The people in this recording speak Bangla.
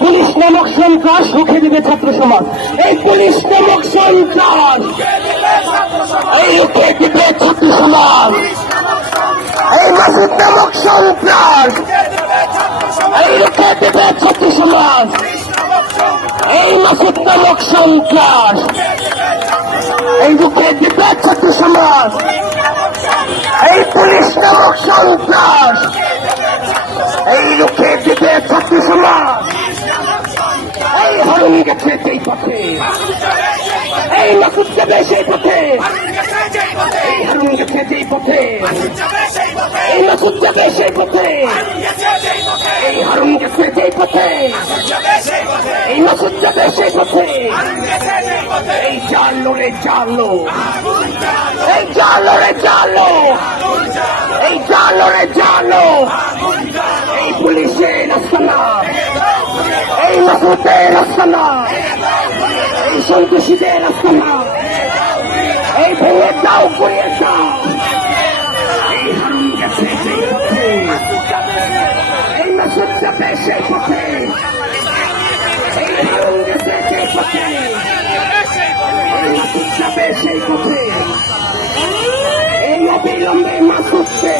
পুলিশ নামক সন্ত্রাস রুখে দেবে ছাত্র সমাজ। এই পুলিশ নামক সন্ত্রাস এই রুখে দেবে ছাত্র সমাজ। এই মাসুদ নামক সন্ত্রাস এই রুখে দেবে ছাত্র সমাজ। এই মাসুদ নামক সন্ত্রাস এই রুখে দেবে ছাত্র সমাজ। এই পুলিশ নামক সন্ত্রাস এই রুখে দেবে ছাত্র সমাজ। এই হরণ গেছে সেই পথে, এই মাসুদ যাবে সেই পথে, এই হরণ গেছে সেই পথে, এই মাসুদ যাবে সেই পথে, এই হরণ গেছে সেই পথে, এই মাসুদ যাবে সেই পথে। এই জালো রে জালো, এই জালো রে জালো, এই জালো রে জালো, এই পুলিশের আস্তানা, এই মাসুদের আস্তানা, এই সন্ত্রাসীদের আস্তানা, এই ভেঙে দাও করিয়ে দাও। এই হারুন গেছে সেই পথে, এই মাসুদ যাবে সেই পথে, এই হারুন গেছে সেই পথে, এই মাসুদ যাবে সেই পথে। এই অবিলম্বে মাসুদকে